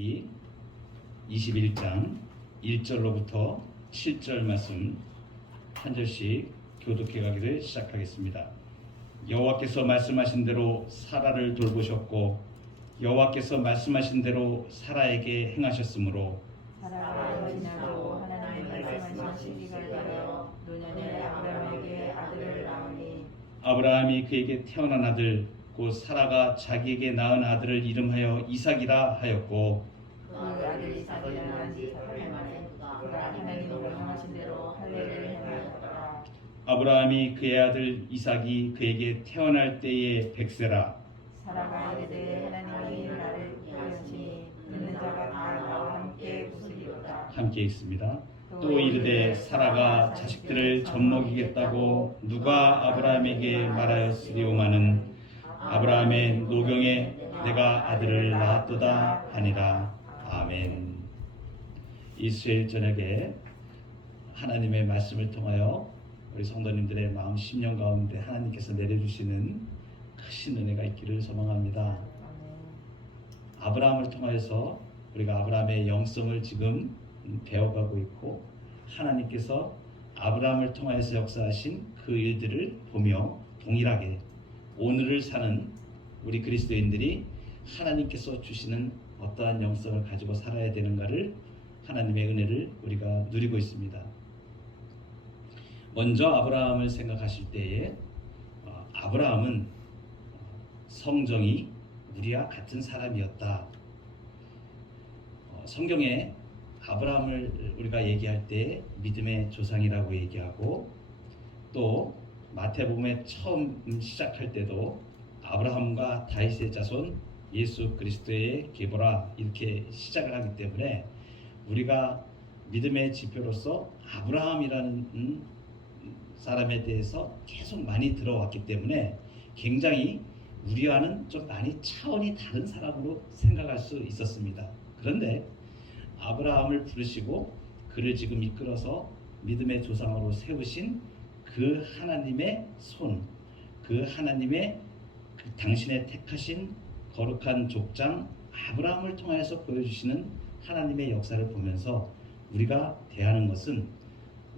이 21장 1절로부터 7절 말씀 한 절씩 교독해 가기를 시작하겠습니다. 여호와께서 말씀하신 대로 사라를 돌보셨고 여호와께서 말씀하신 대로 사라에게 행하셨으므로 사라가 임신하고 하나님의 말씀하신 시기가 되어 노년에 아브라함에게 아들을 낳으니 아브라함이 그에게 태어난 아들 곧 사라가 자기에게 낳은 아들을 이름하여 이삭이라 하였고 그 아들 이삭이 낳은 지 8년 만에 그가 하나님이 명령하신 대로 할례를 행하였더라. 아브라함이 그의 아들 이삭이 그에게 태어날 때에 백세라. 사라가 이르되 하나님이 나를 위하시니 듣는 자가 다 나와 함께 웃으리로다. 함께 있습니다. 또 이르되 사라가 자식들을 젖먹이겠다고 누가 아브라함에게 말하였으리오마는 아브라함의 노경에 내가 아들을 낳았도다 하니라. 아멘. 이 수요일 저녁에 하나님의 말씀을 통하여 우리 성도님들의 마음 심령 가운데 하나님께서 내려주시는 크신 은혜가 있기를 소망합니다. 아브라함을 통하여서 우리가 아브라함의 영성을 지금 배워가고 있고 하나님께서 아브라함을 통하여서 역사하신 그 일들을 보며 동일하게 오늘을 사는 우리 그리스도인들이 하나님께서 주시는 어떠한 영성을 가지고 살아야 되는가를 하나님의 은혜를 우리가 누리고 있습니다. 먼저 아브라함을 생각하실 때에 아브라함은 성정이 우리와 같은 사람이었다. 성경에 아브라함을 우리가 얘기할 때 믿음의 조상이라고 얘기하고 또 마태복음에 처음 시작할 때도 아브라함과 다윗의 자손 예수 그리스도의 계보라 이렇게 시작을 하기 때문에 우리가 믿음의 지표로서 아브라함이라는 사람에 대해서 계속 많이 들어왔기 때문에 굉장히 우리와는 좀 많이 차원이 다른 사람으로 생각할 수 있었습니다. 그런데 아브라함을 부르시고 그를 지금 이끌어서 믿음의 조상으로 세우신 그 하나님의 손, 그 하나님의 당신의 택하신 거룩한 족장 아브라함을 통해서 보여주시는 하나님의 역사를 보면서 우리가 대하는 것은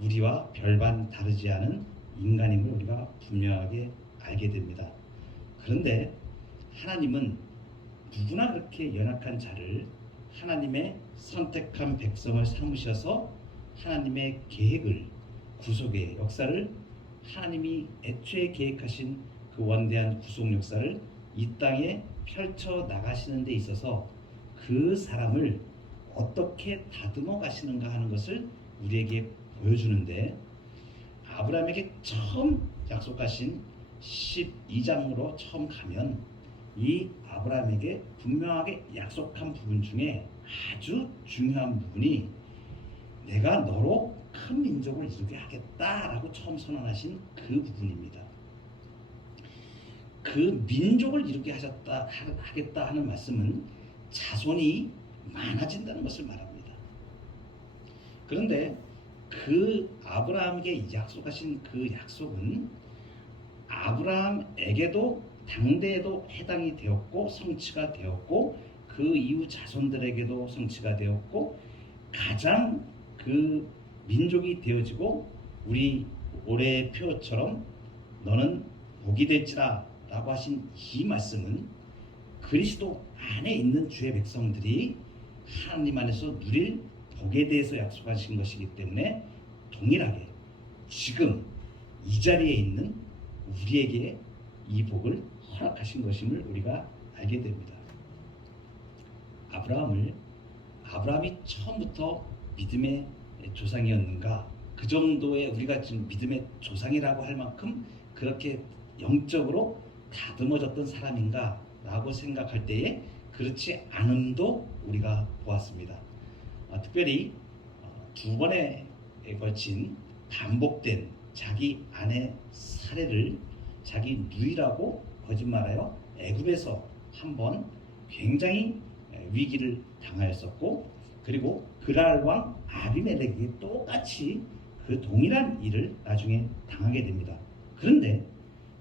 우리와 별반 다르지 않은 인간임을 우리가 분명하게 알게 됩니다. 그런데 하나님은 누구나 그렇게 연약한 자를 하나님의 선택한 백성을 삼으셔서 하나님의 계획을 구속의 역사를 하나님이 애초에 계획하신 그 원대한 구속 역사를 이 땅에 펼쳐 나가시는 데 있어서 그 사람을 어떻게 다듬어 가시는가 하는 것을 우리에게 보여주는데 아브라함에게 처음 약속하신 12장으로 처음 가면 이 아브라함에게 분명하게 약속한 부분 중에 아주 중요한 부분이 내가 너로 큰 민족을 이루게 하겠다라고 처음 선언하신 그 부분입니다. 그 민족을 이루게 하겠다 하는 말씀은 자손이 많아진다는 것을 말합니다. 그런데 그 아브라함에게 약속하신 그 약속은 아브라함에게도 당대에도 해당이 되었고 성취가 되었고 그 이후 자손들에게도 성취가 되었고 가장 그 민족이 되어지고 우리 올해의 표처럼 너는 복이 될지라 라고 하신 이 말씀은 그리스도 안에 있는 주의 백성들이 하나님 안에서 누릴 복에 대해서 약속하신 것이기 때문에 동일하게 지금 이 자리에 있는 우리에게 이 복을 허락하신 것임을 우리가 알게 됩니다. 아브라함이 처음부터 믿음의 조상이었는가? 그 정도의 우리가 지금 믿음의 조상이라고 할 만큼 그렇게 영적으로 다듬어졌던 사람인가? 라고 생각할 때에 그렇지 않음도 우리가 보았습니다. 특별히 두 번에 걸친 반복된 자기 아내 살해를 자기 누이라고 거짓말하여 애굽에서 한번 굉장히 위기를 당하였었고 그리고 그랄 왕 아비멜렉이 똑같이 그 동일한 일을 나중에 당하게 됩니다. 그런데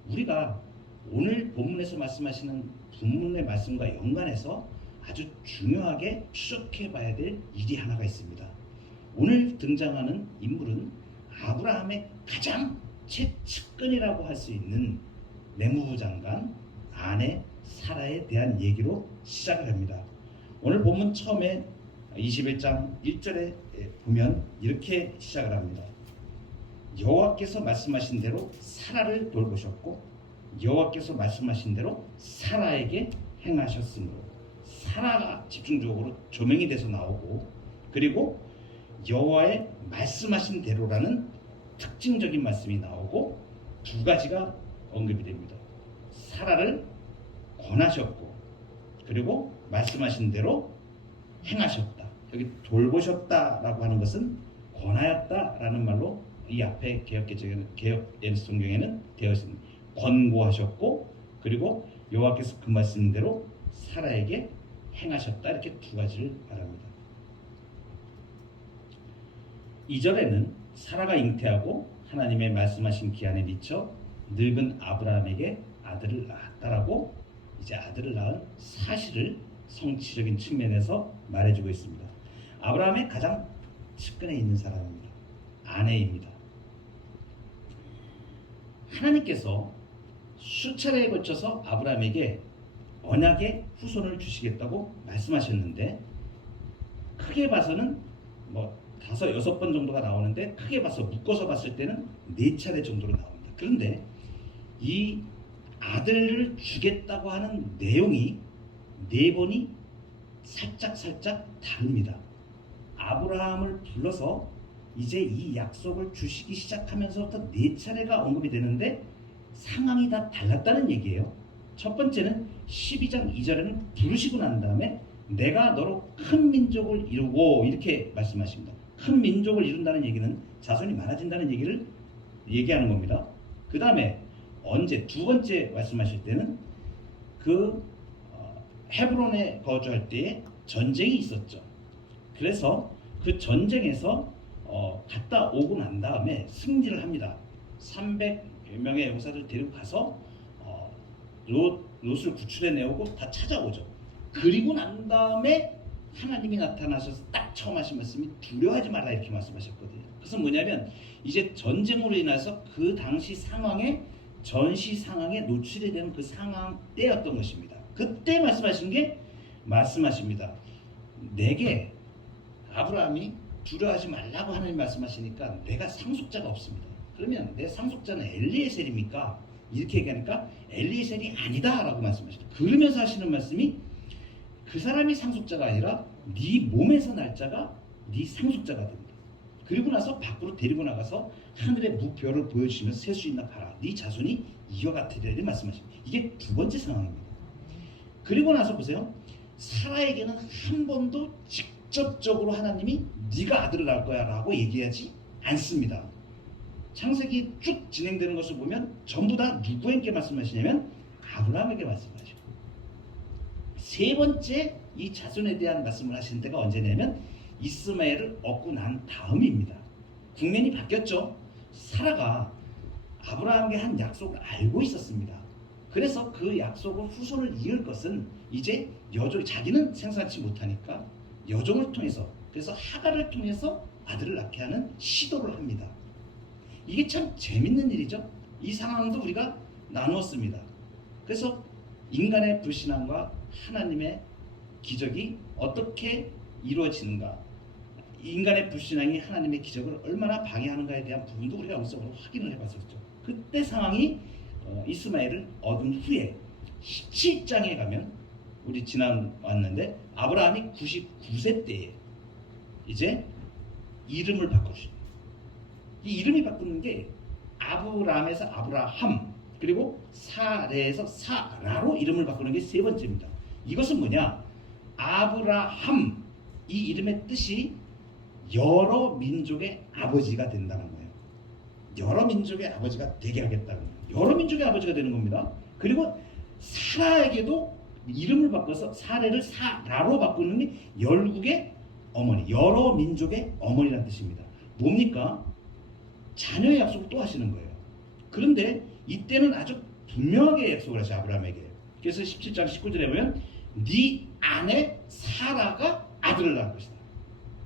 우리가 오늘 본문에서 말씀하시는 본문의 말씀과 연관해서 아주 중요하게 추적해 봐야 될 일이 하나가 있습니다. 오늘 등장하는 인물은 아브라함의 가장 최측근이라고 할 수 있는 내무부 장관 아내 사라에 대한 얘기로 시작을 합니다. 오늘 본문 처음에 21장 1절에 보면 이렇게 시작을 합니다. 여호와께서 말씀하신 대로 사라를 돌보셨고 여호와께서 말씀하신 대로 사라에게 행하셨으므로, 사라가 집중적으로 조명이 돼서 나오고, 그리고 여호와의 말씀하신 대로라는 특징적인 말씀이 나오고, 두 가지가 언급이 됩니다. 사라를 권하셨고 그리고 말씀하신 대로 행하셨다. 여기 돌보셨다라고 하는 것은 권하였다라는 말로 이 앞에 개역 성경에는 되어 있습니다. 권고하셨고 그리고 여호와께서 그 말씀대로 사라에게 행하셨다. 이렇게 두 가지를 말합니다. 2절에는 사라가 잉태하고 하나님의 말씀하신 기한에 미쳐 늙은 아브라함에게 아들을 낳았다라고 이제 아들을 낳은 사실을 성취적인 측면에서 말해주고 있습니다. 아브라함의 가장 측근에 있는 사람입니다. 아내입니다. 하나님께서 수차례에 걸쳐서 아브라함에게 언약의 후손을 주시겠다고 말씀하셨는데, 크게 봐서는 뭐 5, 6번 정도가 나오는데, 크게 봐서 묶어서 봤을 때는 4차례 정도로 나옵니다. 그런데 이 아들을 주겠다고 하는 내용이 4번이 살짝 다릅니다. 아브라함을 불러서 이제 이 약속을 주시기 시작하면서부터 4차례가 언급이 되는데 상황이 다 달랐다는 얘기예요. 첫 번째는 12장 2절에는 부르시고 난 다음에 내가 너로 큰 민족을 이루고 이렇게 말씀하십니다. 큰 민족을 이룬다는 얘기는 자손이 많아진다는 얘기를 얘기하는 겁니다. 그 다음에 언제 두 번째 말씀하실 때는 그 헤브론에 거주할 때에 전쟁이 있었죠. 그래서 그 전쟁에서 갔다 오고 난 다음에 승리를 합니다. 300명의 용사들 데리고 가서 롯을 구출해 내오고 다 찾아오죠. 그리고 난 다음에 하나님이 나타나셔서 딱 처음 하신 말씀이 두려워하지 말라 이렇게 말씀하셨거든요. 그래서 뭐냐면 이제 전쟁으로 인해서 그 당시 상황에 전시 상황에 노출이 되는 그 상황 때였던 것입니다. 그때 말씀하십니다. 내게 아브라함이 두려워하지 말라고 하나님 말씀하시니까 내가 상속자가 없습니다. 그러면 내 상속자는 엘리에셀입니까? 이렇게 얘기하니까 엘리에셀이 아니다 라고 말씀하시죠. 그러면서 하시는 말씀이 그 사람이 상속자가 아니라 네 몸에서 날 자가 네 상속자가 됩니다. 그리고 나서 밖으로 데리고 나가서 하늘의 무별을 보여주시면서 셀 수 있나 봐라. 네 자손이 이와 같으리라 말씀하십니다. 이게 두 번째 상황입니다. 그리고 나서 보세요. 사라에게는 한 번도 직접적으로 하나님이 네가 아들을 낳을 거야 라고 얘기하지 않습니다. 창세기 쭉 진행되는 것을 보면 전부 다 누구에게 말씀하시냐면 아브라함에게 말씀하시고, 세 번째 이 자손에 대한 말씀을 하시는 때가 언제냐면 이스마엘을 얻고 난 다음입니다. 국면이 바뀌었죠. 사라가 아브라함에게 한 약속을 알고 있었습니다. 그래서 그 약속을 후손을 이을 것은 이제 자기는 생산치 못하니까 여종을 통해서, 그래서 하갈을 통해서 아들을 낳게 하는 시도를 합니다. 이게 참 재밌는 일이죠. 이 상황도 우리가 나누었습니다. 그래서 인간의 불신앙과 하나님의 기적이 어떻게 이루어지는가, 인간의 불신앙이 하나님의 기적을 얼마나 방해하는가에 대한 부분도 우리가 영적으로 확인을 해봤었죠. 그때 상황이 이스마엘을 얻은 후에 17장에 가면 우리 지나왔는데 아브라함이 99세 때에 이제 이름을 바꿔주십니다. 이 이름이 바꾸는 게 아브라함에서 아브라함, 그리고 사레에서 사라로 이름을 바꾸는 게 세 번째입니다. 이것은 뭐냐? 아브라함, 이 이름의 뜻이 여러 민족의 아버지가 된다는 거예요. 여러 민족의 아버지가 되게 하겠다는 거예요. 여러 민족의 아버지가 되는 겁니다. 그리고 사라에게도 이름을 바꿔서 사레를 사라로 바꾸는 게 열국의 어머니, 여러 민족의 어머니라는 뜻입니다. 뭡니까? 자녀의 약속을 또 하시는 거예요. 그런데 이때는 아주 분명하게 약속을 하셔, 아브라함에게. 그래서 17장 19절에 보면 네 아내 사라가 아들을 낳을 것이다.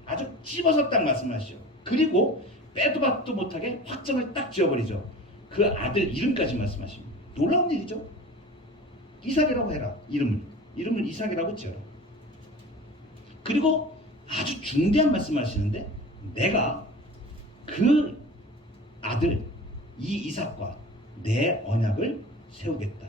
아주 집어서 딱 말씀하시죠. 그리고 빼도 박도 못하게 확정을 딱 지어버리죠. 그 아들 이름까지 말씀하십니다. 놀라운 일이죠. 이삭이라고 해라. 이름을 이삭이라고 지어라. 그리고 아주 중대한 말씀하시는데 내가 그 아들 이 이삭과 내 언약을 세우겠다.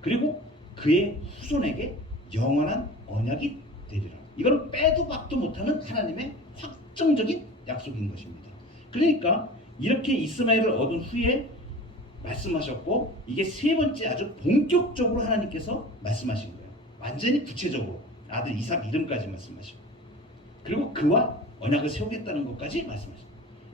그리고 그의 후손에게 영원한 언약이 되리라. 이건 빼도 박도 못하는 하나님의 확정적인 약속인 것입니다. 그러니까 이렇게 이스마엘을 얻은 후에 말씀하셨고, 이게 세 번째 아주 본격적으로 하나님께서 말씀하신 거예요. 완전히 구체적으로 아들 이삭 이름까지 말씀하시고, 그리고 그와 언약을 세우겠다는 것까지 말씀하시고,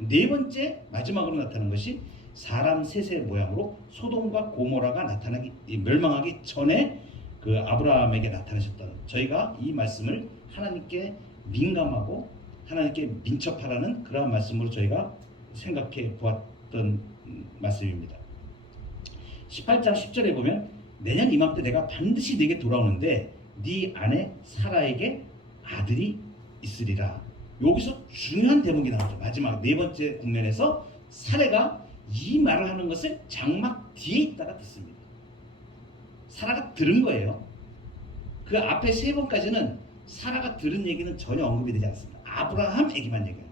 네 번째 마지막으로 나타난 것이 사람 셋의 모양으로 소돔과 고모라가 멸망하기 전에 그 아브라함에게 나타나셨다는, 저희가 이 말씀을 하나님께 민감하고 하나님께 민첩하라는 그러한 말씀으로 저희가 생각해 보았던 말씀입니다. 18장 10절에 보면 내년 이맘때 내가 반드시 네게 돌아오는데 네 아내 사라에게 아들이 있으리라. 여기서 중요한 대목이 나오죠. 마지막 네 번째 국면에서 사례가 이 말을 하는 것을 장막 뒤에 있다가 듣습니다. 사라가 들은 거예요. 그 앞에 세 번까지는 사라가 들은 얘기는 전혀 언급이 되지 않습니다. 아브라함 얘기만 얘기해요.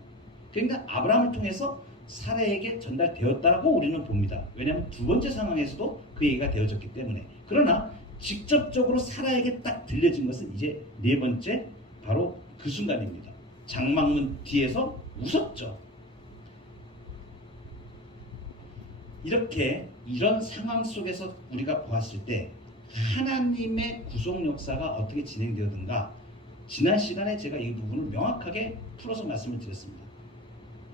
그러니까 아브라함을 통해서 사라에게 전달되었다고 우리는 봅니다. 왜냐하면 두 번째 상황에서도 그 얘기가 되어졌기 때문에. 그러나 직접적으로 사라에게 딱 들려진 것은 이제 네 번째 바로 그 순간입니다. 장막문 뒤에서 웃었죠. 이런 상황 속에서 우리가 보았을 때 하나님의 구속 역사가 어떻게 진행되었는가, 지난 시간에 제가 이 부분을 명확하게 풀어서 말씀을 드렸습니다.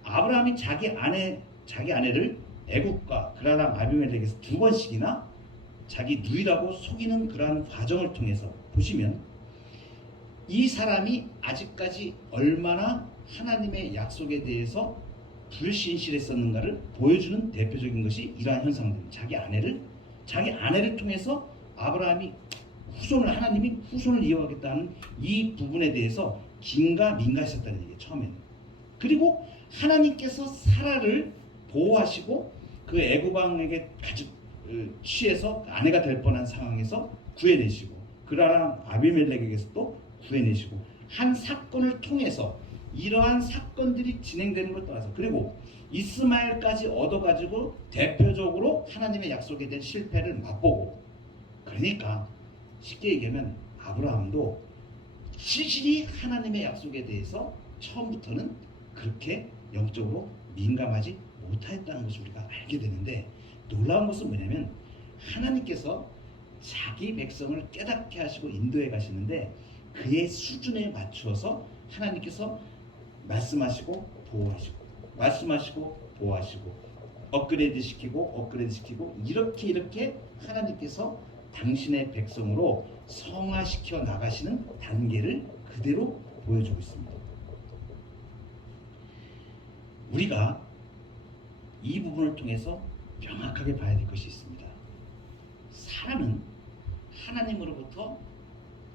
아브라함이 자기 아내를 애굽과 그라랑 아비멜렉에서 두 번씩이나 자기 누이라고 속이는 그러한 과정을 통해서 보시면 이 사람이 아직까지 얼마나 하나님의 약속에 대해서 불신실했었는가를 보여주는 대표적인 것이 이러한 현상들입니다. 자기 아내를 통해서 아브라함이 하나님이 후손을 이어가겠다는 이 부분에 대해서 긴가민가했었다는 얘기예요. 처음에는. 그리고 하나님께서 사라를 보호하시고 그 애굽 왕에게 취해서 아내가 될 뻔한 상황에서 구해내시고, 그라랑 아비멜렉에게서도 구해내시고, 한 사건을 통해서 이러한 사건들이 진행되는 걸 떠나서, 그리고 이스마엘까지 얻어가지고 대표적으로 하나님의 약속에 대한 실패를 맛보고, 그러니까 쉽게 얘기하면 아브라함도 실실이 하나님의 약속에 대해서 처음부터는 그렇게 영적으로 민감하지 못하였다는 것을 우리가 알게 되는데, 놀라운 것은 뭐냐면 하나님께서 자기 백성을 깨닫게 하시고 인도해 가시는데 그의 수준에 맞추어서 하나님께서 말씀하시고 보호하시고, 말씀하시고 보호하시고, 업그레이드 시키고 이렇게 하나님께서 당신의 백성으로 성화시켜 나가시는 단계를 그대로 보여주고 있습니다. 우리가 이 부분을 통해서 명확하게 봐야 될 것이 있습니다. 사람은 하나님으로부터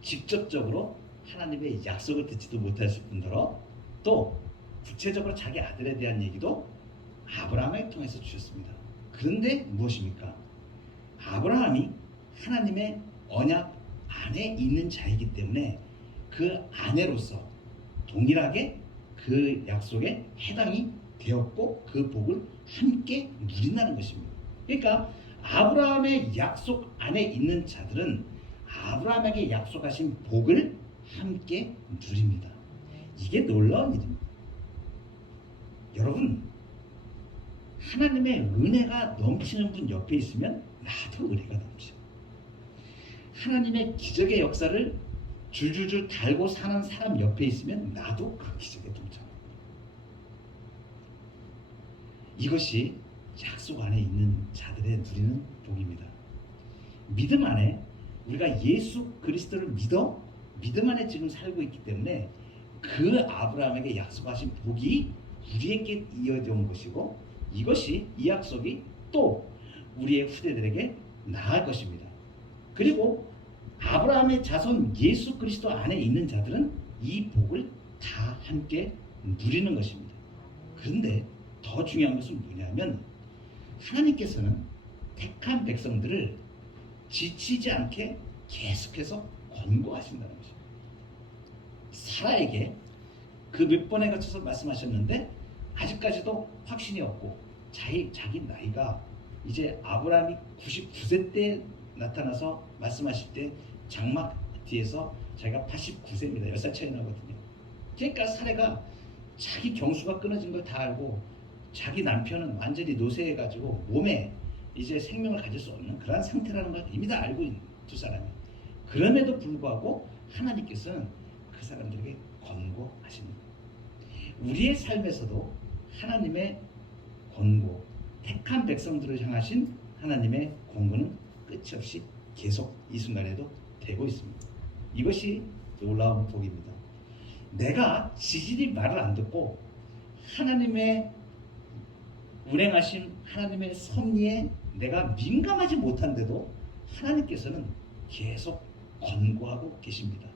직접적으로 하나님의 약속을 듣지도 못했을 뿐더러 또 구체적으로 자기 아들에 대한 얘기도 아브라함을 통해서 주셨습니다. 그런데 무엇입니까? 아브라함이 하나님의 언약 안에 있는 자이기 때문에 그 아내로서 동일하게 그 약속에 해당이 되었고 그 복을 함께 누린다는 것입니다. 그러니까 아브라함의 약속 안에 있는 자들은 아브라함에게 약속하신 복을 함께 누립니다. 이게 놀라운 일입니다. 여러분, 하나님의 은혜가 넘치는 분 옆에 있으면 나도 은혜가 넘쳐. 하나님의 기적의 역사를 줄줄줄 달고 사는 사람 옆에 있으면 나도 그 기적에 동참합니다. 이것이 약속 안에 있는 자들의 누리는 복입니다. 믿음 안에 우리가 예수 그리스도를 믿음 안에 지금 살고 있기 때문에 그 아브라함에게 약속하신 복이 우리에게 이어져온 것이고, 이것이 이 약속이 또 우리의 후대들에게 나아갈 것입니다. 그리고 아브라함의 자손 예수 그리스도 안에 있는 자들은 이 복을 다 함께 누리는 것입니다. 그런데 더 중요한 것은 뭐냐면 하나님께서는 택한 백성들을 지치지 않게 계속해서 권고하신다는 것입니다. 사라에게 그 몇 번에 걸쳐서 말씀하셨는데 아직까지도 확신이 없고 자기 나이가 이제 아브라함이 99세 때 나타나서 말씀하실 때 장막 뒤에서 자기가 89세입니다. 10살 차이 나거든요. 그러니까 사례가 자기 경수가 끊어진 걸 다 알고 자기 남편은 완전히 노쇠해가지고 몸에 이제 생명을 가질 수 없는 그런 상태라는 걸 이미 다 알고 있는 두 사람이. 그럼에도 불구하고 하나님께서는 그 사람들에게 권고하십니다. 우리의 삶에서도 하나님의 권고, 택한 백성들을 향하신 하나님의 권고는 끝이 없이 계속 이 순간에도 되고 있습니다. 이것이 놀라운 복입니다. 내가 지질이 말을 안 듣고 하나님의 운행하신 하나님의 섭리에 내가 민감하지 못한데도 하나님께서는 계속 권고하고 계십니다.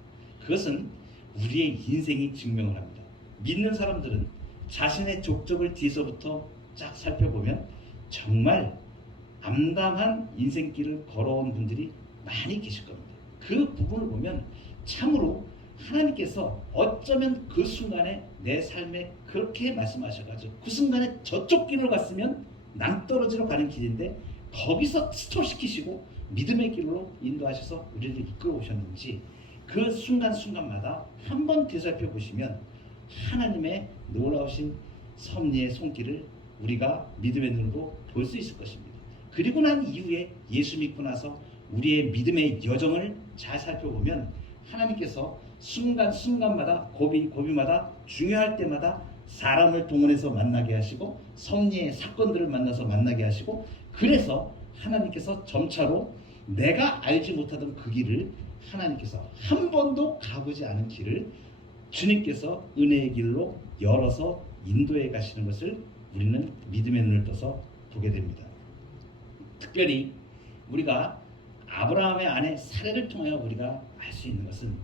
그것은 우리의 인생이 증명을 합니다. 믿는 사람들은 자신의 족적을 뒤에서부터 쫙 살펴보면 정말 암담한 인생길을 걸어온 분들이 많이 계실 겁니다. 그 부분을 보면 참으로 하나님께서 어쩌면 그 순간에 내 삶에 그렇게 말씀하셔가지고 그 순간에 저쪽 길을 갔으면 낭떠러지로 가는 길인데 거기서 스톱시키시고 믿음의 길로 인도하셔서 우리를 이끌어 오셨는지 그 순간순간마다 한번 되살펴 보시면 하나님의 놀라우신 섭리의 손길을 우리가 믿음의 눈으로 볼 수 있을 것입니다. 그리고 난 이후에 예수 믿고 나서 우리의 믿음의 여정을 잘 살펴보면 하나님께서 순간순간마다 고비마다 중요할 때마다 사람을 동원해서 만나게 하시고 섭리의 사건들을 만나서 만나게 하시고 그래서 하나님께서 점차로 내가 알지 못하던 그 길을 하나님께서 한 번도 가보지 않은 길을 주님께서 은혜의 길로 열어서 인도해 가시는 것을 우리는 믿음의 눈을 떠서 보게 됩니다. 특별히 우리가 아브라함의 아내 사례를 통하여 우리가 알 수 있는 것은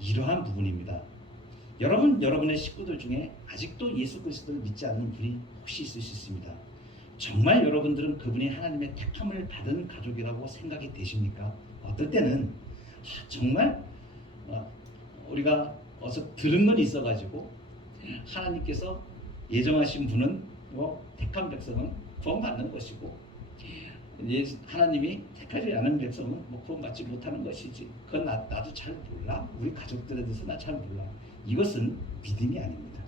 이러한 부분입니다. 여러분의 식구들 중에 아직도 예수 그리스도를 믿지 않는 분이 혹시 있을 수 있습니다. 정말 여러분들은 그분이 하나님의 택함을 받은 가족이라고 생각이 되십니까? 어떨 때는 정말 우리가 어서 들은 건 있어가지고 하나님께서 예정하신 분은 택한 백성은 구원받는 것이고 하나님이 택하지 않은 백성은 구원받지 못하는 것이지. 그건 나도 잘 몰라. 우리 가족들에 대해서 나 잘 몰라. 이것은 믿음이 아닙니다.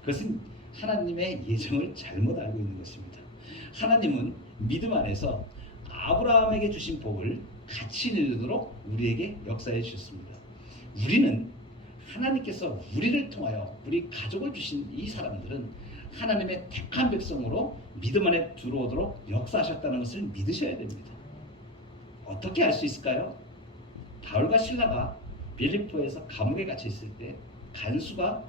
그것은 하나님의 예정을 잘못 알고 있는 것입니다. 하나님은 믿음 안에서 아브라함에게 주신 복을 같이 누리도록 우리에게 역사해 주셨습니다. 우리는 하나님께서 우리를 통하여 우리 가족을 주신 이 사람들은 하나님의 택한 백성으로 믿음 안에 들어오도록 역사하셨다는 것을 믿으셔야 됩니다. 어떻게 알 수 있을까요? 바울과 실라가 빌립보에서 감옥에 갇혀 있을 때 간수가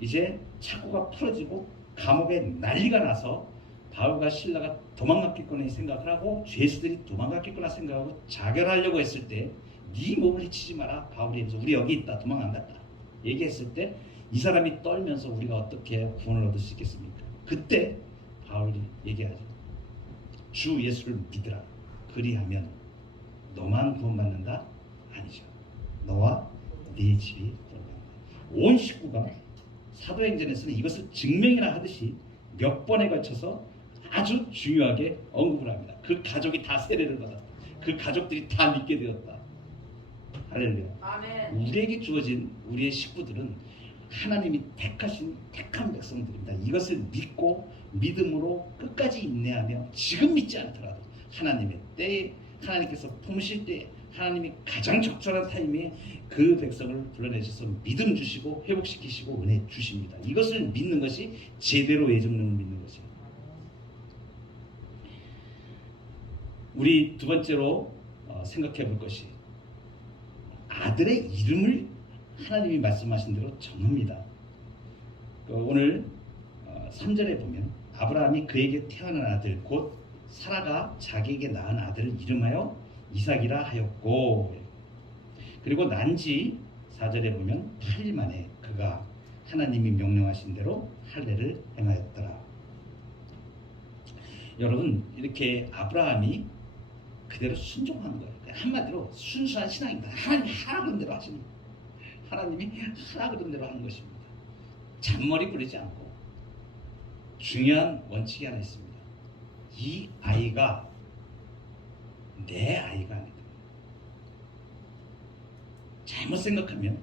이제 착고가 풀어지고 감옥에 난리가 나서 바울과 실라가 도망갔겠거나 생각을 하고 죄수들이 도망갔겠거나 생각하고 자결하려고 했을 때 네 몸을 해치지 마라. 바울이 하면서 우리 여기 있다 도망간다 얘기했을 때 이 사람이 떨면서 우리가 어떻게 구원을 얻을 수 있겠습니까? 그때 바울이 얘기하죠. 주 예수를 믿으라. 그리하면 너만 구원받는다? 아니죠. 너와 네 집이 구원받는다. 온 식구가 사도행전에서는 이것을 증명이라 하듯이 몇 번에 걸쳐서 아주 중요하게 언급을 합니다. 그 가족이 다 세례를 받았다. 그 가족들이 다 믿게 되었다. 할렐루야. 아멘. 우리에게 주어진 우리의 식구들은 하나님이 택한 백성들입니다. 이것을 믿고 믿음으로 끝까지 인내하며 지금 믿지 않더라도 하나님의 때에 하나님께서 품으실 때에 하나님이 가장 적절한 타임에 그 백성을 불러내셔서 믿음 주시고 회복시키시고 은혜 주십니다. 이것을 믿는 것이 제대로 예정론을 믿는 것입니다. 우리 두 번째로 생각해 볼 것이 아들의 이름을 하나님이 말씀하신 대로 정합니다. 오늘 3절에 보면 아브라함이 그에게 태어난 아들 곧 사라가 자기에게 낳은 아들을 이름하여 이삭이라 하였고 그리고 난지 4절에 보면 8일 만에 그가 하나님이 명령하신 대로 할례를 행하였더라. 여러분, 이렇게 아브라함이 그대로 순종한 거예요. 한마디로 순수한 신앙입니다. 하나님이 하라 그런 대로 하시는 거예요. 하나님이 하라 그런 대로 하는 것입니다. 잔머리 부리지 않고. 중요한 원칙이 하나 있습니다. 이 아이가 내 아이가 아니다. 잘못 생각하면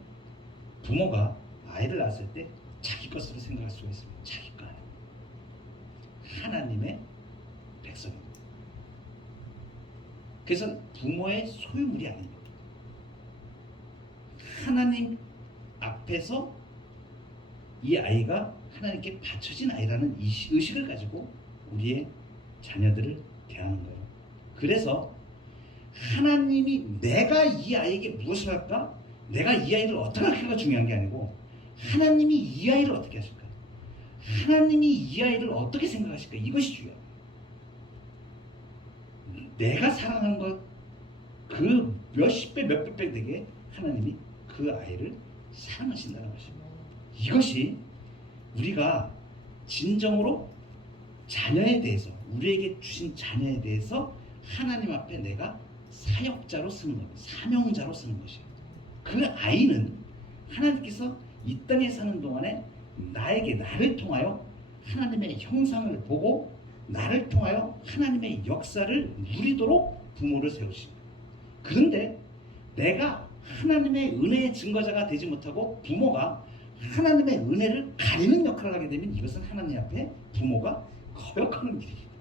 부모가 아이를 낳았을 때 자기 것으로 생각할 수가 있습니다. 자기 거 아니에요. 하나님의 백성입니다. 그래서 부모의 소유물이 아닙니다. 하나님 앞에서 이 아이가 하나님께 바쳐진 아이라는 의식을 가지고 우리의 자녀들을 대하는 거예요. 그래서 하나님이 내가 이 아이에게 무엇을 할까? 내가 이 아이를 어떻게 할까가 중요한 게 아니고 하나님이 이 아이를 어떻게 하실까? 하나님이 이 아이를 어떻게 생각하실까? 이것이 중요합니다. 내가 사랑하는 것 그 몇십 배 몇백 배 되게 하나님이 그 아이를 사랑하신다는 것입니다. 이것이 우리가 진정으로 자녀에 대해서 우리에게 주신 자녀에 대해서 하나님 앞에 내가 사역자로 쓰는 겁니다. 사명자로 쓰는 것이에요. 그 아이는 하나님께서 이 땅에 사는 동안에 나를 통하여 하나님의 형상을 보고 나를 통하여 하나님의 역사를 누리도록 부모를 세우십니다. 그런데 내가 하나님의 은혜의 증거자가 되지 못하고 부모가 하나님의 은혜를 가리는 역할을 하게 되면 이것은 하나님 앞에 부모가 거역하는 일입니다.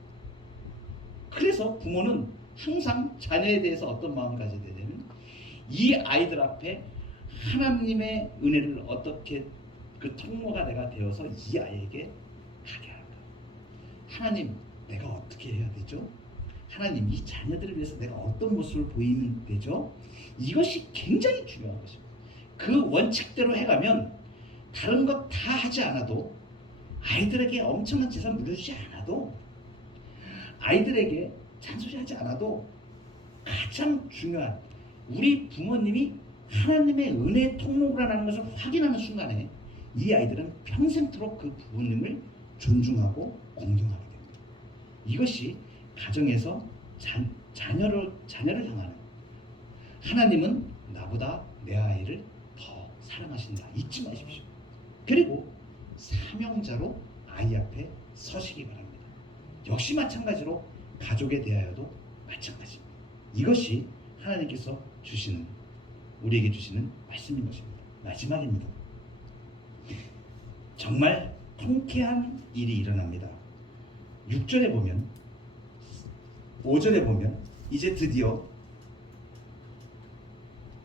그래서 부모는 항상 자녀에 대해서 어떤 마음을 가져야 되냐면 이 아이들 앞에 하나님의 은혜를 어떻게 그 통로가 내가 되어서 이 아이에게 가게 할까? 하나님, 내가 어떻게 해야 되죠? 하나님, 이 자녀들을 위해서 내가 어떤 모습을 보이면 되죠? 이것이 굉장히 중요한 것입니다. 그 원칙대로 해가면 다른 것 다 하지 않아도 아이들에게 엄청난 재산 물려주지 않아도 아이들에게 잔소리하지 않아도 가장 중요한 우리 부모님이 하나님의 은혜의 통로라는 것을 확인하는 순간에 이 아이들은 평생토록 그 부모님을 존중하고 공경하게 됩니다. 이것이 가정에서 자녀를 향하는 하나님은 나보다 내 아이를 더 사랑하신다. 잊지 마십시오. 그리고 사명자로 아이 앞에 서시기 바랍니다. 역시 마찬가지로 가족에 대하여도 마찬가지입니다. 이것이 하나님께서 우리에게 주시는 말씀인 것입니다. 마지막입니다. 정말 통쾌한 일이 일어납니다. 6절에 보면 5절에 보면 이제 드디어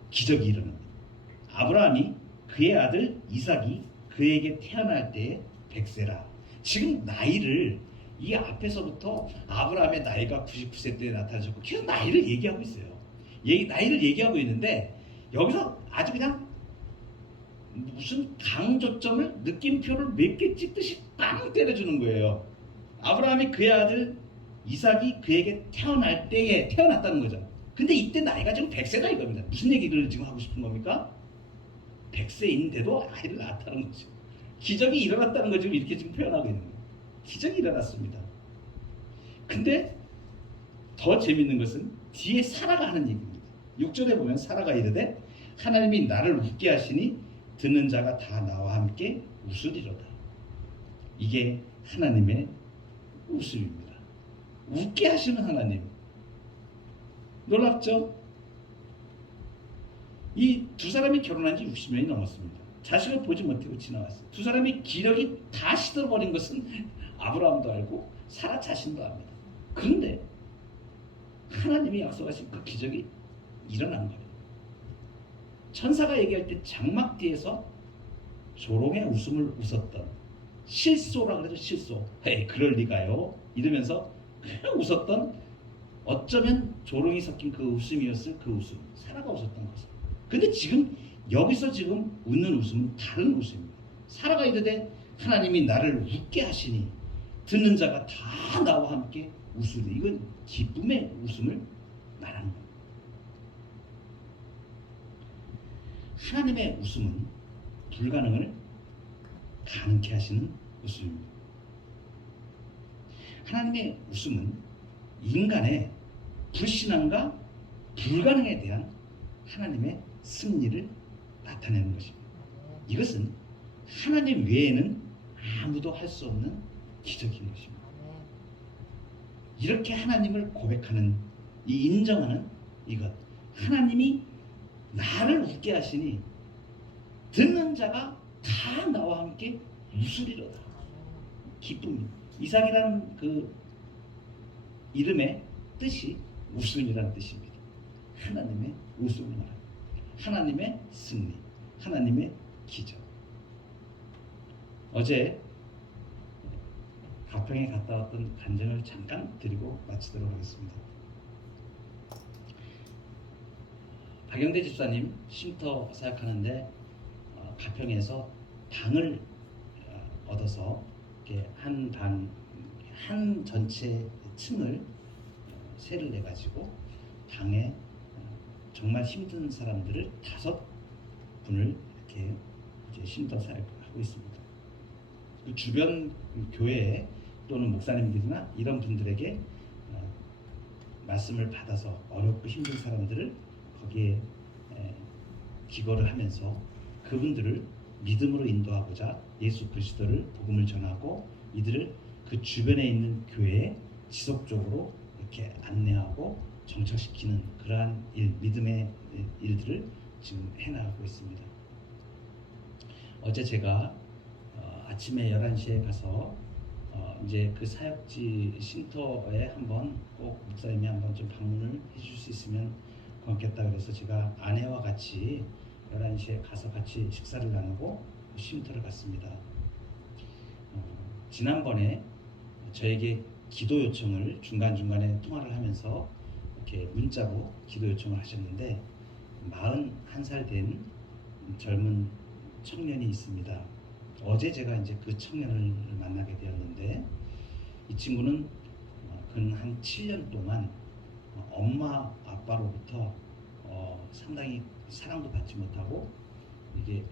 기적이 일어납니다. 아브라함이 그의 아들 이삭이 그에게 태어날 때에 100세라. 지금 나이를 이 앞에서부터 아브라함의 나이가 99세 때 나타나셨고 계속 나이를 얘기하고 있어요. 나이를 얘기하고 있는데 여기서 아주 그냥 무슨 강조점을 느낌표를 몇 개 찍듯이 빵 때려주는 거예요. 아브라함이 그의 아들 이삭이 그에게 태어날 때에 태어났다는 거죠. 근데 이때 나이가 지금 100세다 이겁니다. 무슨 얘기를 지금 하고 싶은 겁니까? 100세인데도 아이를 낳았다는 거죠. 기적이 일어났다는 거 지금 이렇게 지금 표현하고 있는 거예요. 기적이 일어났습니다. 근데 더 재밌는 것은 뒤에 사라가 하는 얘기입니다. 6절에 보면 사라가 이르되 하나님이 나를 웃게 하시니 듣는 자가 다 나와 함께 웃으리로다. 이게 하나님의 웃음입니다. 웃게 하시는 하나님. 놀랍죠? 이 두 사람이 결혼한 지 60년이 넘었습니다. 자식을 보지 못하고 지나왔어요. 두 사람의 기력이 다 시들어버린 것은 아브라함도 알고 사라 자신도 압니다. 그런데 하나님이 약속하신 그 기적이 일어난 거예요. 천사가 얘기할 때 장막 뒤에서 조롱의 웃음을 웃었던 실소라 그러죠. 실소. 에이, 그럴 리가요. 이러면서 그냥 웃었던 어쩌면 조롱이 섞인 그 웃음이었을 그 웃음. 사라가 웃었던 것을. 근데 지금 여기서 지금 웃는 웃음은 다른 웃음입니다. 사라가 이르되 하나님이 나를 웃게 하시니 듣는 자가 다 나와 함께 웃으리. 이건 기쁨의 웃음을 말하는 겁니다. 하나님의 웃음은 불가능을 가능케 하시는 웃음입니다. 하나님의 웃음은 인간의 불신앙과 불가능에 대한 하나님의 승리를 나타내는 것입니다. 이것은 하나님 외에는 아무도 할 수 없는 기적인 것입니다. 이렇게 하나님을 고백하는, 이 인정하는 이것, 하나님이 나를 웃게 하시니 듣는 자가 다 나와 함께 웃으리로다. 기쁨입니다. 이삭이라는 그 이름의 뜻이 웃음이라는 뜻입니다. 하나님의 웃음을 말합니다. 하나님의 승리, 하나님의 기적. 어제 가평에 갔다 왔던 간증을 잠깐 드리고 마치도록 하겠습니다. 박영대 집사님 쉼터 사역하는데 가평에서 방을 얻어서 이렇게 한 전체 층을 세를 내 가지고 방에 정말 힘든 사람들을 5분을 이렇게 이제 쉼터 사역하고 있습니다. 그 주변 교회 또는 목사님들이나 이런 분들에게 말씀을 받아서 어렵고 힘든 사람들을 거기에 기거를 하면서 그분들을 믿음으로 인도하고자 예수 그리스도를 복음을 전하고 이들을 그 주변에 있는 교회에 지속적으로 이렇게 안내하고 정착시키는 그러한 믿음의 일들을 지금 해나가고 있습니다. 어제 제가 아침에 11시에 가서 이제 그 사역지 쉼터에 한번 꼭 목사님이 한번 좀 방문을 해줄 수 있으면 고맙겠다 그래서 제가 아내와 같이 11시에 가서 같이 식사를 나누고 쉼터를 갔습니다. 지난번에 저에게 기도 요청을 중간중간에 통화를 하면서 이렇게 문자로 기도 요청을 하셨는데 41살 된 젊은 청년이 있습니다. 어제 제가 이제 그 청년을 만나게 되었는데 이 친구는 한 7년 동안 엄마 아빠로부터 상당히 사랑도 받지 못하고 이게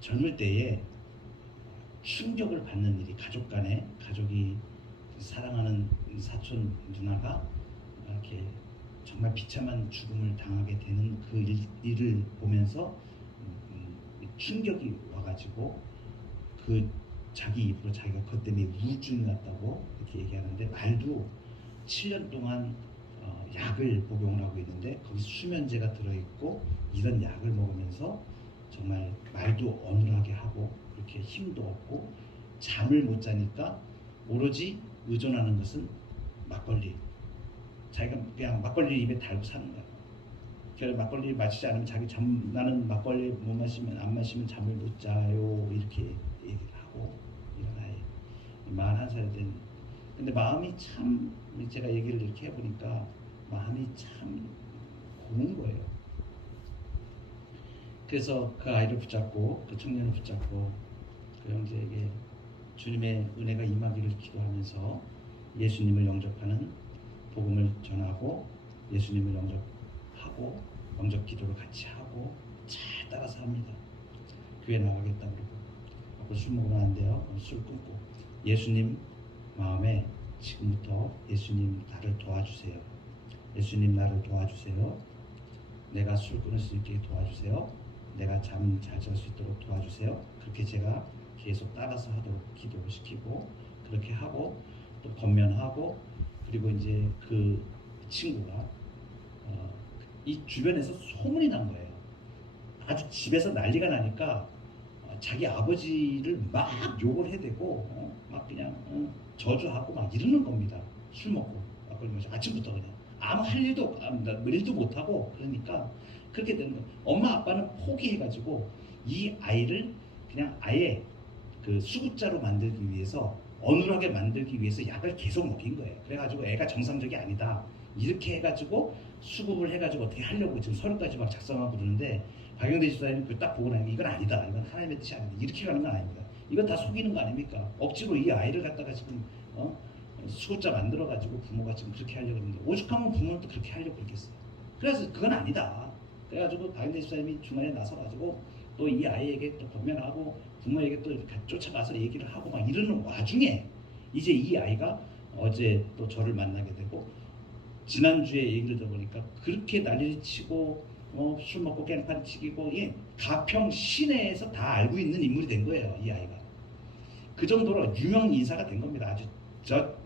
젊을 때에 충격을 받는 일이 가족이 사랑하는 사촌 누나가 이렇게 정말 비참한 죽음을 당하게 되는 그 일을 보면서 충격이 와가지고 그 자기 입으로 자기가 그것 때문에 우울증이 왔다고 이렇게 얘기하는데 말도 7년 동안 약을 복용을 하고 있는데 거기 수면제가 들어있고 이런 약을 먹으면서 정말 말도 어눌하게 하고 그렇게 힘도 없고 잠을 못 자니까 오로지 의존하는 것은 막걸리. 자기가 그냥 막걸리 입에 달고 사는 거야. 그래서 막걸리 마시지 않으면 나는 막걸리 못 마시면 안 마시면 잠을 못 자요 이렇게 얘기를 하고 이런 아이 41살이 된. 근데 마음이 참 제가 얘기를 이렇게 해보니까 마음이 참 고운 거예요. 그래서 그 아이를 붙잡고 그 청년을 붙잡고 그 형제에게 주님의 은혜가 임하기를 기도하면서 예수님을 영접하는 복음을 전하고 예수님을 영접하고 영접 기도를 같이 하고 잘 따라서 합니다. 교회 나가겠다 그러고 술 먹으면 안 돼요. 술 끊고 예수님 마음에 지금부터 예수님 나를 도와주세요. 예수님 나를 도와주세요. 내가 술 끊을 수 있게 도와주세요. 내가 잠 잘 잘 수 있도록 도와주세요. 그렇게 제가 계속 따라서 하도록 기도를 시키고 그렇게 하고 또 권면하고 그리고 이제 그 친구가 이 주변에서 소문이 난 거예요. 아주 집에서 난리가 나니까 자기 아버지를 막 욕을 해대고 막 그냥 저주하고 막 이러는 겁니다. 술 먹고 막걸리 마시고 아침부터 그냥 아무 할 일도 못하고 그러니까 그렇게 되는 거예요. 엄마 아빠는 포기해가지고 이 아이를 그냥 아예 그 수급자로 만들기 위해서 어눌하게 만들기 위해서 약을 계속 먹인 거예요. 그래가지고 애가 정상적이 아니다 이렇게 해가지고 수급을 해가지고 어떻게 하려고 지금 서류까지 막 작성하고 그러는데 박영대 집사님이 그걸 딱 보고 나니까 이건 아니다. 이건 하나님의 뜻이 아니다. 이렇게 가는 건 아닙니다. 이건 다 속이는 거 아닙니까? 억지로 이 아이를 갖다가 지금 수급자 만들어가지고 부모가 지금 그렇게 하려고 했는데 오죽하면 부모는 또 그렇게 하려고 그랬겠어요. 그래서 그건 아니다. 그래가지고 박인대 집사님이 중간에 나서가지고 또 이 아이에게 또 권면하고 부모에게 또 이렇게 쫓아가서 얘기를 하고 막 이러는 와중에 이제 이 아이가 어제 또 저를 만나게 되고 지난주에 얘기를 들어보니까 그렇게 난리를 치고 술 먹고 깽판 치기고 이 가평 시내에서 다 알고 있는 인물이 된 거예요. 이 아이가. 그 정도로 유명 인사가 된 겁니다. 아주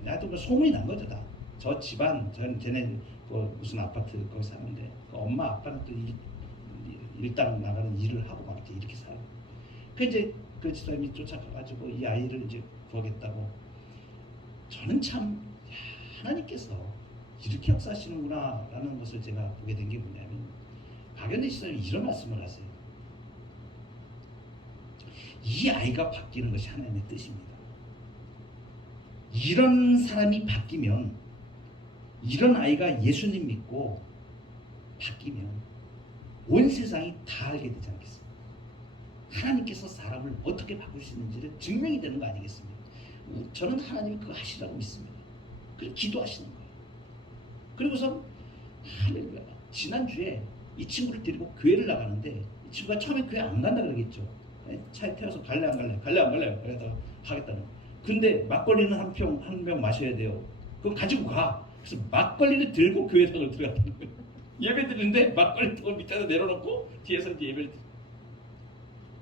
나도 뭐 소문이 난 거죠 다. 저 집안, 쟤네 그 무슨 아파트 거기 사는데 그 엄마 아빠는 또 일당 나가는 일을 하고 막 이렇게 살아요. 그 이제 그 집사님이 쫓아가가지고 이 아이를 이제 구하겠다고. 저는 참 하나님께서 이렇게 역사하시는구나라는 것을 제가 보게 된 게 뭐냐면 박연대 집사님이 이런 말씀을 하세요. 이 아이가 바뀌는 것이 하나님의 뜻입니다. 이런 사람이 바뀌면, 이런 아이가 예수님 믿고 바뀌면 온 세상이 다 알게 되지 않겠습니까? 하나님께서 사람을 어떻게 바꿀 수 있는지를 증명이 되는 거 아니겠습니까? 저는 하나님이 그거 하시라고 믿습니다. 그리고 기도하시는 거예요. 그리고선 할렐루야, 지난주에 이 친구를 데리고 교회를 나가는데 이 친구가 처음에 교회 안 간다 그러겠죠. 차에 태워서 갈래 안 갈래? 갈래 안 갈래? 그러다가 하겠다는. 근데 막걸리는 한 병 마셔야 돼요. 그럼 가지고 가. 그래서 막걸리를 들고 교회 당을 들어갔다는 거예요. 예배 드리는데 막걸리 통을 밑에다 내려놓고 뒤에서 이제 예배를 드려요.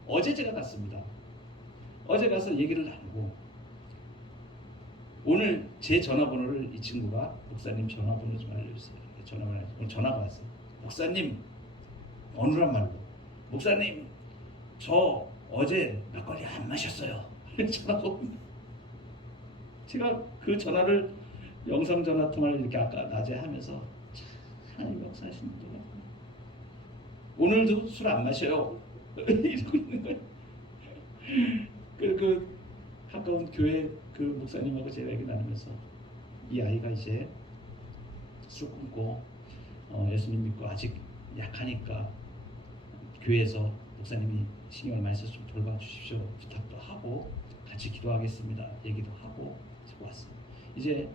어제 제가 갔습니다. 어제 가서 얘기를 나누고 오늘 제 전화번호를 이 친구가 목사님 전화번호 좀 알려주세요. 오늘 전화가 왔어요. 목사님 어느란 말로 목사님 저 어제 막걸리 안 마셨어요. 전화가 옵니다. 제가 그 전화를 영상 전화 통화를 이렇게 아까 낮에 하면서 참 하나님 역사하시는 분이야. 오늘도 술 안 마셔요. 이러고 있는 거예요. 그 가까운 교회 그 목사님하고 제가 얘기 나누면서 이 아이가 이제 술 끊고 예수님 믿고 아직 약하니까 교회에서 목사님이 신경을 많이 써서 좀 돌봐주십시오 부탁도 하고 같이 기도하겠습니다 얘기도 하고 왔어요. 이제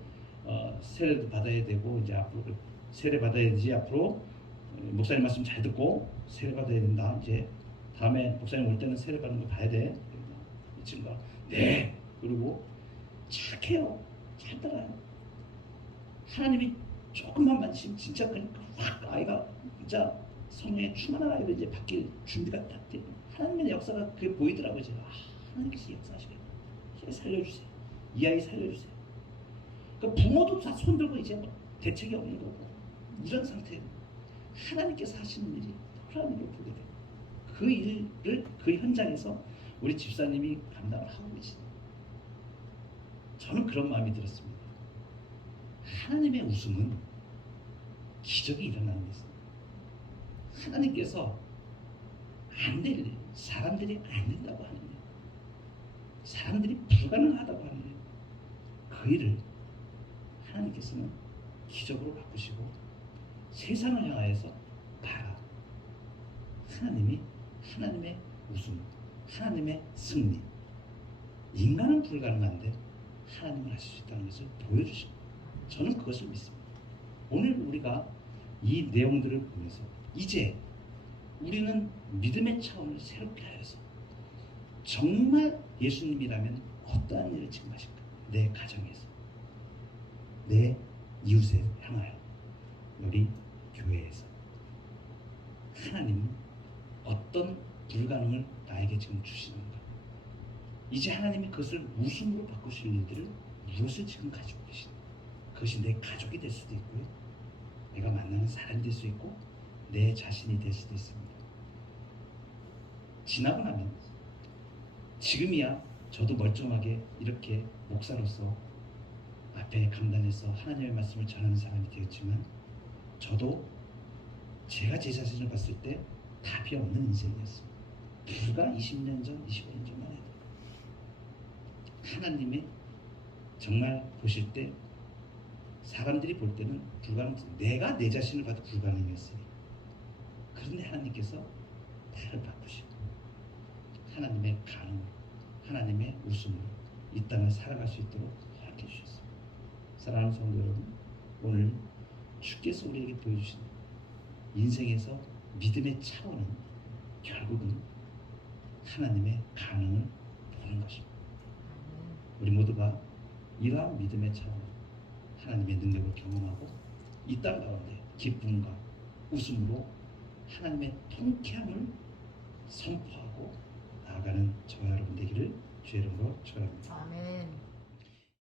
세례도 받아야 되고 이제 앞으로 세례 받아야지 앞으로 목사님 말씀 잘 듣고 세례 받아야 된다. 이제 다음에 목사님 올 때는 세례 받는 거 봐야 돼. 이 친구가 네. 그리고 착해요. 잘 따라요. 하나님이 조금만 만지시면 진짜 그러니까 확 아이가 진짜 성령에 충만한 아이로 이제 바뀔 준비가 딱 돼요. 하나님의 역사가 그게 보이더라고요. 제가 하나님께서 역사하시겠다. 살려주세요. 이 아이 살려주세요. 그러니까 부모도 다 손들고 이제 뭐 대책이 없는 거고 이런 상태예요. 하나님께서 하시는 일이 하나님을 보게 돼요. 그 일을 그 현장에서 우리 집사님이 감당을 하고 계시다. 저는 그런 마음이 들었습니다. 하나님의 웃음은 기적이 일어나는 게 있습니다. 하나님께서 안 될 일, 사람들이 안 된다고 하는 일, 사람들이 불가능하다고 하는 일, 그 일을 하나님께서는 기적으로 바꾸시고 세상을 향하여서 봐라. 하나님의 웃음, 하나님의 승리. 인간은 불가능한데 하나님은 하실 수 있다는 것을 보여주시고 저는 그것을 믿습니다. 오늘 우리가 이 내용들을 보면서 이제 우리는 믿음의 차원을 새롭게 하여서 정말 예수님이라면 어떠한 일을 지금 하실까? 내 가정에서, 내 이웃에 향하여, 우리 교회에서 하나님은 어떤 불가능을 나에게 지금 주시는가? 이제 하나님이 그것을 웃음으로 바꾸실 일들을 무엇을 지금 가지고 계시는가? 그것이 내 가족이 될 수도 있고요, 내가 만나는 사람이 될 수 있고, 내 자신이 될 수도 있습니다. 지나고 나면 지금이야 저도 멀쩡하게 이렇게 목사로서 앞에 강단에서 하나님의 말씀을 전하는 사람이 되었지만 저도 제가 제 자신을 봤을 때 답이 없는 인생이었습니다. 불과 20년 전, 25년 전만 해도 하나님의 정말 보실 때 사람들이 볼 때는 불가능, 내가 내 자신을 봐도 불가능했으니 그런데 하나님께서 나를 바꾸시고 하나님의 가능, 하나님의 웃음으로 이 땅을 살아갈 수 있도록 허락해 주셨습니다. 사랑하는 성도 여러분, 오늘 주께서 우리에게 보여주신 인생에서 믿음의 차원은 결국은 하나님의 가능을 보는 것입니다. 우리 모두가 이러한 믿음의 차원, 하나님의 능력을 경험하고 이 땅 가운데 기쁨과 웃음으로 하나님의 통쾌함을 선포하고 나아가는 저와 여러분 되기를 주의 이름으로 축원합니다. 아멘.